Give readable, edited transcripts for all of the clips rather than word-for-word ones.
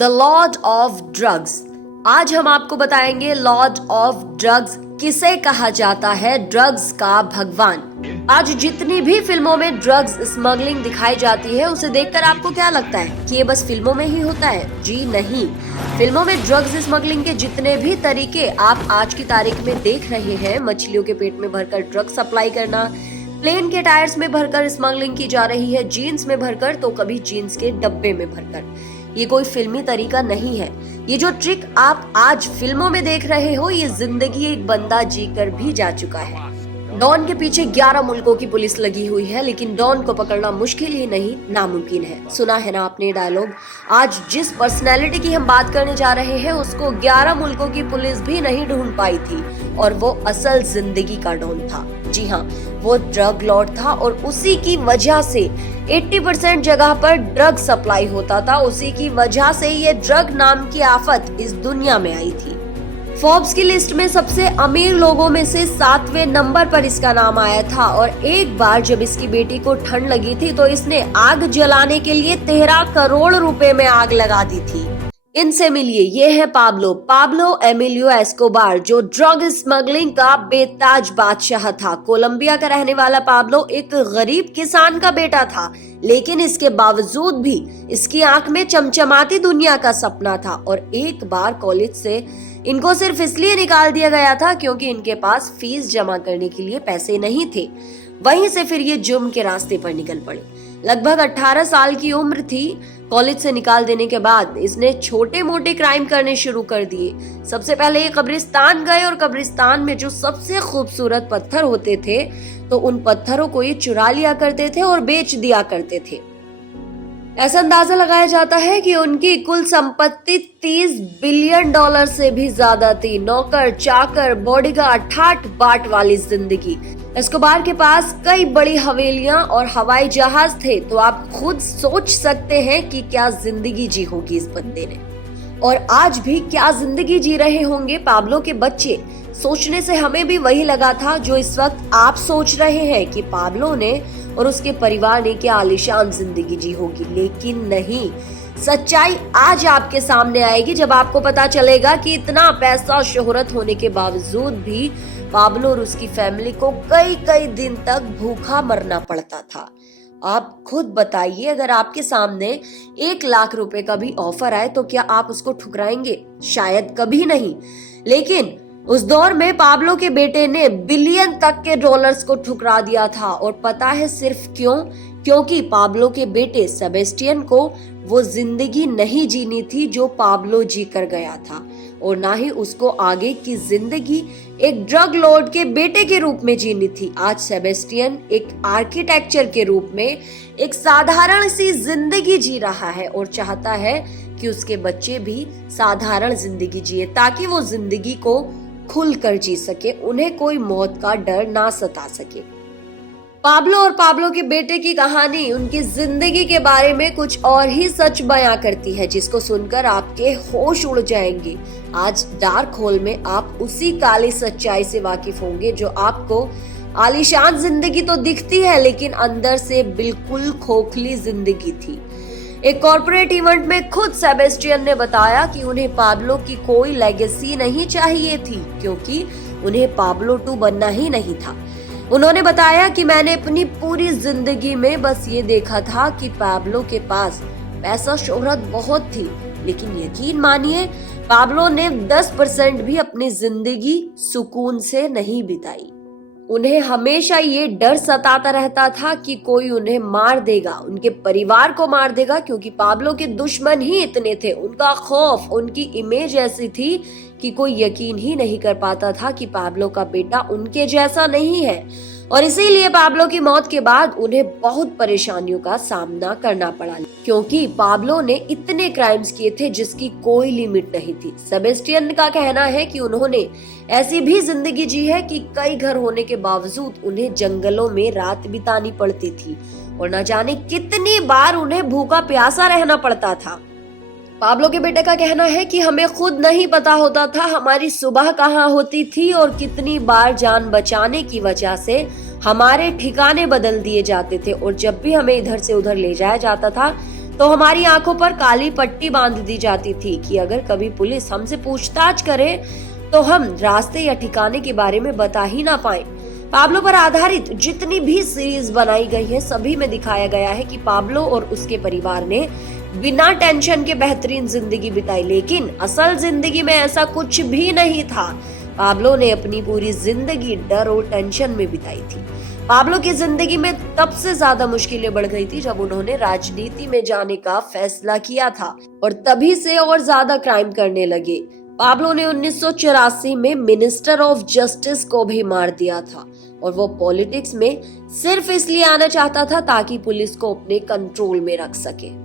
The Lord of drugs. आज हम आपको बताएंगे लॉर्ड ऑफ ड्रग्स किसे कहा जाता है, ड्रग्स का भगवान। आज जितनी भी फिल्मों में ड्रग्स स्मगलिंग दिखाई जाती है उसे देखकर आपको क्या लगता है कि ये बस फिल्मों में ही होता है? जी नहीं। फिल्मों में ड्रग्स स्मगलिंग के जितने भी तरीके आप आज की तारीख में देख रहे हैं, मछलियों के पेट में भरकर ड्रग्स सप्लाई करना, प्लेन के टायर्स में भरकर स्मगलिंग की जा रही है, जीन्स में भरकर तो कभी जीन्स के डब्बे में भरकर, ये कोई फिल्मी तरीका नहीं है। ये जो ट्रिक आप आज फिल्मों में देख रहे हो, ये जिंदगी एक बंदा जीकर भी जा चुका है। डॉन के पीछे 11 मुल्कों की पुलिस लगी हुई है, लेकिन डॉन को पकड़ना मुश्किल ही नहीं नामुमकिन है। सुना है ना आपने डायलॉग? आज जिस पर्सनैलिटी की हम बात करने जा रहे हैं उसको 11 मुल्कों की पुलिस भी नहीं ढूंढ पाई थी, और वो असल जिंदगी का डॉन था। जी हाँ, वो ड्रग लॉर्ड था और उसी की वजह से 80% जगह पर ड्रग सप्लाई होता था। उसी की वजह से ये ड्रग नाम की आफत इस दुनिया में आई थी। फोर्ब्स की लिस्ट में सबसे अमीर लोगों में से 7वें नंबर पर इसका नाम आया था, और एक बार जब इसकी बेटी को ठंड लगी थी तो इसने आग जलाने के लिए 13 करोड़ रुपए में आग लगा दी थी। इनसे मिलिए, ये है पाब्लो एमिलियो एस्कोबार, जो ड्रग स्मगलिंग का बेताज बादशाह था। कोलंबिया का रहने वाला पाब्लो एक गरीब किसान का बेटा था, लेकिन इसके बावजूद भी इसकी आंख में चमचमाती दुनिया का सपना था। और एक बार कॉलेज से इनको सिर्फ इसलिए निकाल दिया गया था क्योंकि इनके पास फीस जमा करने के लिए पैसे नहीं थे। वहीं से फिर ये जुर्म के रास्ते पर निकल पड़े। लगभग 18 साल की उम्र थी। कॉलेज से निकाल देने के बाद इसने छोटे मोटे क्राइम करने शुरू कर दिए। सबसे पहले ये कब्रिस्तान गए, और कब्रिस्तान में जो सबसे खूबसूरत पत्थर होते थे तो उन पत्थरों को ये चुरा लिया करते थे और बेच दिया करते थे। ऐसा अंदाजा लगाया जाता है कि उनकी कुल संपत्ति $30 बिलियन से भी ज्यादा थी। नौकर चाकर, बॉडीगार्ड, ठाट बाट वाली जिंदगी। एस्कोबार के पास कई बड़ी हवेलियां और हवाई जहाज थे, तो आप खुद सोच सकते हैं कि क्या जिंदगी जी होगी इस बंदे ने, और आज भी क्या जिंदगी जी रहे होंगे पाब्लो के बच्चे। सोचने से हमें भी वही लगा था जो इस वक्त आप सोच रहे हैं कि पाब्लो ने और उसके परिवार ने क्या आलीशान जिंदगी जी होगी, लेकिन नहीं। सच्चाई आज आपके सामने आएगी जब आपको पता चलेगा कि इतना पैसा, शोहरत होने के बावजूद भी पाब्लो और उसकी फैमिली को कई कई दिन तक भूखा मरना पड़ता था। आप खुद बताइए, अगर आपके सामने 1 लाख रुपए का भी ऑफर आए तो क्या आप उसको ठुकराएंगे? शायद कभी नहीं। लेकिन उस दौर में पाब्लो के बेटे ने बिलियन तक के डॉलर्स को ठुकरा दिया था, और पता है सिर्फ क्यों? क्योंकि पाब्लो के बेटे सेबेस्टियन को वो जिंदगी नहीं जीनी थी जो पाब्लो जी कर गया था, और ना ही उसको आगे की जिंदगी एक ड्रग लॉर्ड के बेटे के रूप में जीनी थी। आज सेबेस्टियन एक आर्किटेक्चर के रूप में एक साधारण सी जिंदगी जी रहा है, और चाहता है कि उसके बच्चे भी साधारण जिंदगी जिए, ताकि वो जिंदगी को खुल कर जी सके, उन्हें कोई मौत का डर ना सता सके। पाब्लो और पाब्लो के बेटे की कहानी उनकी जिंदगी के बारे में कुछ और ही सच बयां करती है, जिसको सुनकर आपके होश उड़ जाएंगे। आज डार्क होल में आप उसी काली सच्चाई से वाकिफ होंगे जो आपको आलीशान जिंदगी तो दिखती है, लेकिन अंदर से बिल्कुल खोखली जिंदगी थी। एक कॉर्पोरेट इवेंट में खुद सेबेस्टियन ने बताया कि उन्हें पाब्लो की कोई लेगेसी नहीं चाहिए थी, क्योंकि उन्हें पाब्लो 2 बनना ही नहीं था। उन्होंने बताया कि मैंने अपनी पूरी जिंदगी में बस ये देखा था कि पाब्लो के पास पैसा, शोहरत बहुत थी, लेकिन यकीन मानिए पाब्लो ने 10% भी अपनी जिंदगी सुकून से नहीं बिताई। उन्हें हमेशा ये डर सताता रहता था कि कोई उन्हें मार देगा, उनके परिवार को मार देगा, क्योंकि पाब्लो के दुश्मन ही इतने थे। उनका खौफ, उनकी इमेज ऐसी थी कि कोई यकीन ही नहीं कर पाता था कि पाब्लो का बेटा उनके जैसा नहीं है, और इसीलिए पाब्लो की मौत के बाद उन्हें बहुत परेशानियों का सामना करना पड़ा, क्योंकि पाब्लो ने इतने क्राइम्स किए थे जिसकी कोई लिमिट नहीं थी। सेबेस्टियन का कहना है कि उन्होंने ऐसी भी जिंदगी जी है कि कई घर होने के बावजूद उन्हें जंगलों में रात बितानी पड़ती थी, और न जाने कितनी बार उन्हें भूखा प्यासा रहना पड़ता था। पाब्लो के बेटे का कहना है कि हमें खुद नहीं पता होता था हमारी सुबह कहाँ होती थी, और कितनी बार जान बचाने की वजह से हमारे ठिकाने बदल दिए जाते थे, और जब भी हमें इधर से उधर ले जाया जाता था तो हमारी आंखों पर काली पट्टी बांध दी जाती थी कि अगर कभी पुलिस हमसे पूछताछ करे तो हम रास्ते या ठिकाने के बारे में बता ही ना पाए। पाब्लो पर आधारित जितनी भी सीरीज बनाई गई है सभी में दिखाया गया है कि पाब्लो और उसके परिवार ने बिना टेंशन के बेहतरीन जिंदगी बिताई, लेकिन असल जिंदगी में ऐसा कुछ भी नहीं था। पाब्लो ने अपनी पूरी जिंदगी डर और टेंशन में बिताई थी। पाब्लो की जिंदगी में तब से ज्यादा मुश्किलें बढ़ गई थी जब उन्होंने राजनीति में जाने का फैसला किया था और तभी से और ज्यादा क्राइम करने लगे। पाब्लो ने 1984 में मिनिस्टर ऑफ जस्टिस को भी मार दिया था और वो पॉलिटिक्स में सिर्फ इसलिए आना चाहता था ताकि पुलिस को अपने कंट्रोल में रख सके।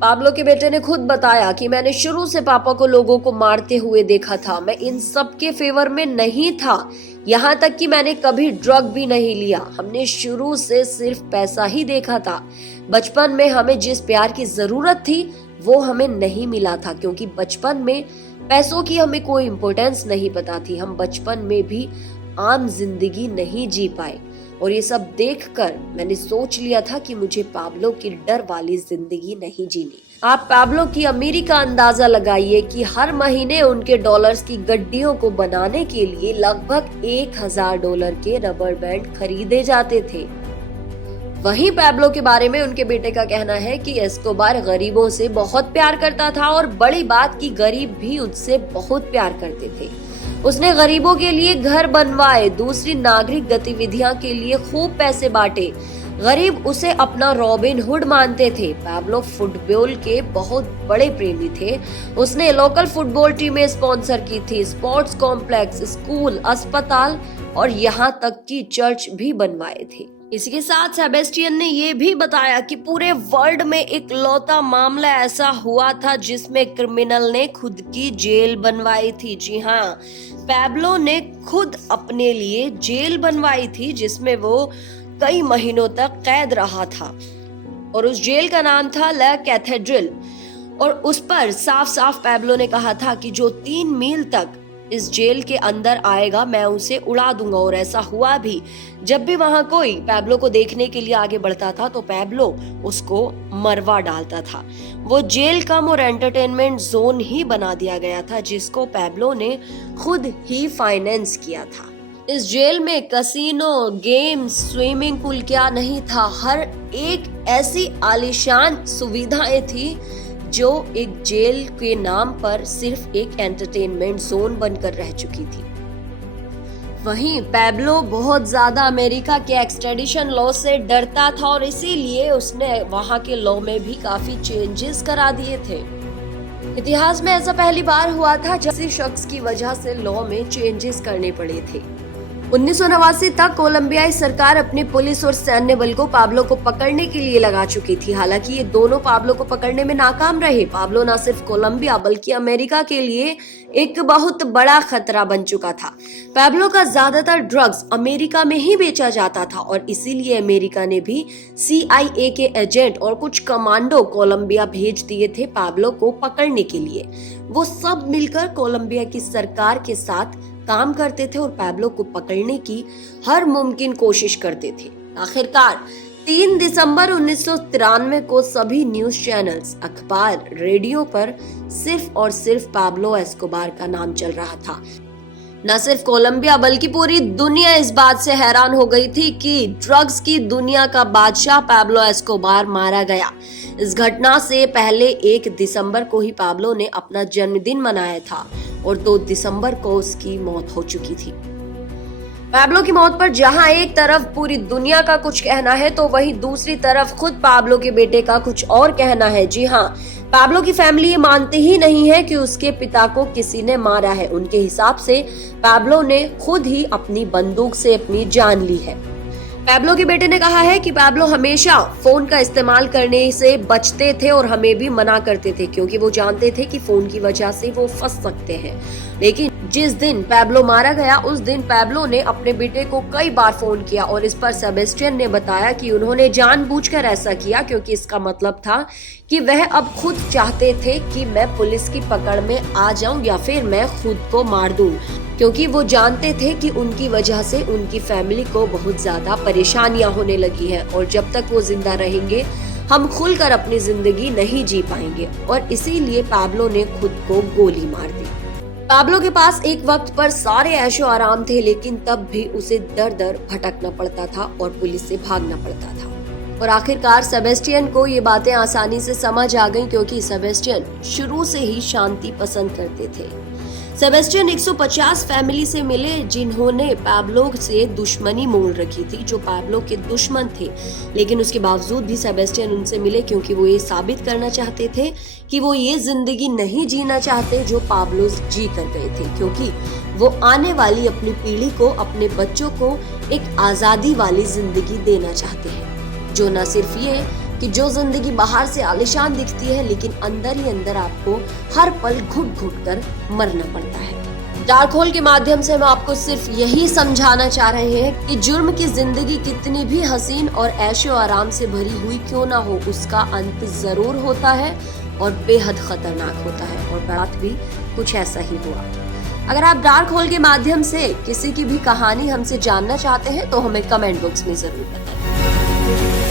पाब्लो के बेटे ने खुद बताया कि मैंने शुरू से पापा को लोगों को मारते हुए देखा था। मैं इन सब के फेवर में नहीं था, यहाँ तक कि मैंने कभी ड्रग भी नहीं लिया। हमने शुरू से सिर्फ पैसा ही देखा था। बचपन में हमें जिस प्यार की जरूरत थी वो हमें नहीं मिला था, क्योंकि बचपन में पैसों की हमें कोई इम्पोर्टेंस नहीं पता थी। हम बचपन में भी आम जिंदगी नहीं जी पाए और ये सब देखकर मैंने सोच लिया था कि मुझे पाब्लो की डर वाली जिंदगी नहीं जीनी। आप पाब्लो की अमीरी का अंदाजा लगाइए कि हर महीने उनके डॉलर्स की गड्डियों को बनाने के लिए लगभग $1000 के रबर बैंड खरीदे जाते थे। वहीं पाब्लो के बारे में उनके बेटे का कहना है कि एस्कोबार गरीबों से बहुत प्यार करता था और बड़ी बात की गरीब भी उससे बहुत प्यार करते थे। उसने गरीबों के लिए घर बनवाए, दूसरी नागरिक गतिविधियां के लिए खूब पैसे बांटे। गरीब उसे अपना रॉबिन हुड मानते थे। पाब्लो फुटबॉल के बहुत बड़े प्रेमी थे। उसने लोकल फुटबॉल टीमें स्पॉन्सर की थी, स्पोर्ट्स कॉम्प्लेक्स, स्कूल, अस्पताल और यहाँ तक कि चर्च भी बनवाए थे। इसी के साथ सेबेस्टियन ने ये भी बताया कि पूरे वर्ल्ड में इकलौता मामला ऐसा हुआ था जिसमें क्रिमिनल ने खुद की जेल बनवाई थी। जी हाँ, पाब्लो ने खुद अपने लिए जेल बनवाई थी जिसमें वो कई महीनों तक कैद रहा था और उस जेल का नाम था ला कैथेड्रल और उस पर साफ साफ पाब्लो ने कहा था कि जो 3 मील तक इस जेल के अंदर आएगा मैं उसे उड़ा दूंगा। और ऐसा हुआ भी। जब भी वहां कोई पाब्लो को देखने के लिए आगे बढ़ता था तो पाब्लो उसको मरवा डालता था। वो जेल कम और एंटरटेनमेंट जोन ही बना दिया गया था जिसको पाब्लो ने खुद ही फाइनेंस किया था। इस जेल में कसिनो, गेम्स, स्विमिंग पूल क्या नहीं था, हर एक ऐसी आलीशान सुविधाएं थी जो एक जेल के नाम पर सिर्फ एक एंटरटेनमेंट जोन बनकर रह चुकी थी। वहीं पाब्लो बहुत ज्यादा अमेरिका के एक्सट्रेडिशन लॉ से डरता था और इसीलिए उसने वहां के लॉ में भी काफी चेंजेस करा दिए थे। इतिहास में ऐसा पहली बार हुआ था जब किसी शख्स की वजह से लॉ में चेंजेस करने पड़े थे। 1989 तक कोलंबियाई सरकार अपनी पुलिस और सैन्य बल को पाब्लो को पकड़ने के लिए लगा चुकी थी। हालांकि ये दोनों पाब्लो को पकड़ने में नाकाम रहे। पाब्लो न सिर्फ कोलंबिया बल्कि अमेरिका के लिए एक बहुत बड़ा खतरा बन चुका था। पाब्लो का ज्यादातर ड्रग्स अमेरिका में ही बेचा जाता था और इसीलिए अमेरिका ने भी CIA के एजेंट और कुछ कमांडो कोलंबिया भेज दिए थे पाब्लो को पकड़ने के लिए। वो सब मिलकर कोलंबिया की सरकार के साथ काम करते थे और पाब्लो को पकड़ने की हर मुमकिन कोशिश करते थे। आखिरकार 3 दिसंबर 1993 को सभी न्यूज चैनल्स, अखबार, रेडियो पर सिर्फ और सिर्फ पाब्लो एस्कोबार का नाम चल रहा था। न सिर्फ कोलंबिया बल्कि पूरी दुनिया इस बात से हैरान हो गई थी कि ड्रग्स की दुनिया का बादशाह पाब्लो एस्कोबार मारा गया। इस घटना से पहले 1 दिसंबर को ही पाब्लो ने अपना जन्मदिन मनाया था और 2 दिसंबर को उसकी मौत हो चुकी थी। पाब्लो की मौत पर जहां एक तरफ पूरी दुनिया का कुछ कहना है तो वहीं दूसरी तरफ खुद पाब्लो के बेटे का कुछ और कहना है। जी हाँ, पाब्लो की फैमिली ये मानती ही नहीं है कि उसके पिता को किसी ने मारा है। उनके हिसाब से पाब्लो ने खुद ही अपनी बंदूक से अपनी जान ली है। पाब्लो के बेटे ने कहा है कि पाब्लो हमेशा फोन का इस्तेमाल करने से बचते थे और हमें भी मना करते थे क्योंकि वो जानते थे कि फोन की वजह से वो फंस सकते हैं। लेकिन जिस दिन पाब्लो मारा गया उस दिन पाब्लो ने अपने बेटे को कई बार फोन किया और इस पर सेबेस्टियन ने बताया कि उन्होंने जानबूझकर ऐसा किया क्योंकि इसका मतलब था कि वह अब खुद चाहते थे कि मैं पुलिस की पकड़ में आ जाऊं या फिर मैं खुद को मार दूं, क्योंकि वो जानते थे कि उनकी वजह से उनकी फैमिली को बहुत ज्यादा परेशानियां होने लगी हैं और जब तक वो जिंदा रहेंगे हम खुलकर अपनी जिंदगी नहीं जी पाएंगे और इसीलिए पैब्लो ने खुद को गोली मार दी। पैब्लो के पास एक वक्त पर सारे ऐशो आराम थे, लेकिन तब भी उसे दर दर भटकना पड़ता था और पुलिस से भागना पड़ता था। और आखिरकार सेबेस्टियन को ये बातें आसानी से समझ आ गईं, क्योंकि सेबेस्टियन शुरू से ही शांति पसंद करते थे। सेबेस्टियन 150 फैमिली से मिले जिन्होंने पैब्लो से दुश्मनी मोल रखी थी, जो पैब्लो के दुश्मन थे, लेकिन उसके बावजूद भी सेबेस्टियन उनसे मिले, क्योंकि वो ये साबित करना चाहते थे कि वो ये जिंदगी नहीं जीना चाहते जो पैब्लो जी कर गए थे, क्योंकि वो आने वाली अपनी पीढ़ी को, अपने बच्चों को एक आजादी वाली जिंदगी देना चाहते हैं, जो न सिर्फ ये कि जो जिंदगी बाहर से आलीशान दिखती है, लेकिन अंदर ही अंदर आपको हर पल घुट घुट कर मरना पड़ता है। डार्क होल के माध्यम से हम आपको सिर्फ यही समझाना चाह रहे हैं कि जुर्म की जिंदगी कितनी भी हसीन और ऐशो आराम से भरी हुई क्यों ना हो, उसका अंत जरूर होता है और बेहद खतरनाक होता है। और बात भी कुछ ऐसा ही हुआ। अगर आप डार्क होल के माध्यम से किसी की भी कहानी हमसे जानना चाहते हैं तो हमें कमेंट बॉक्स में जरूर बताएं।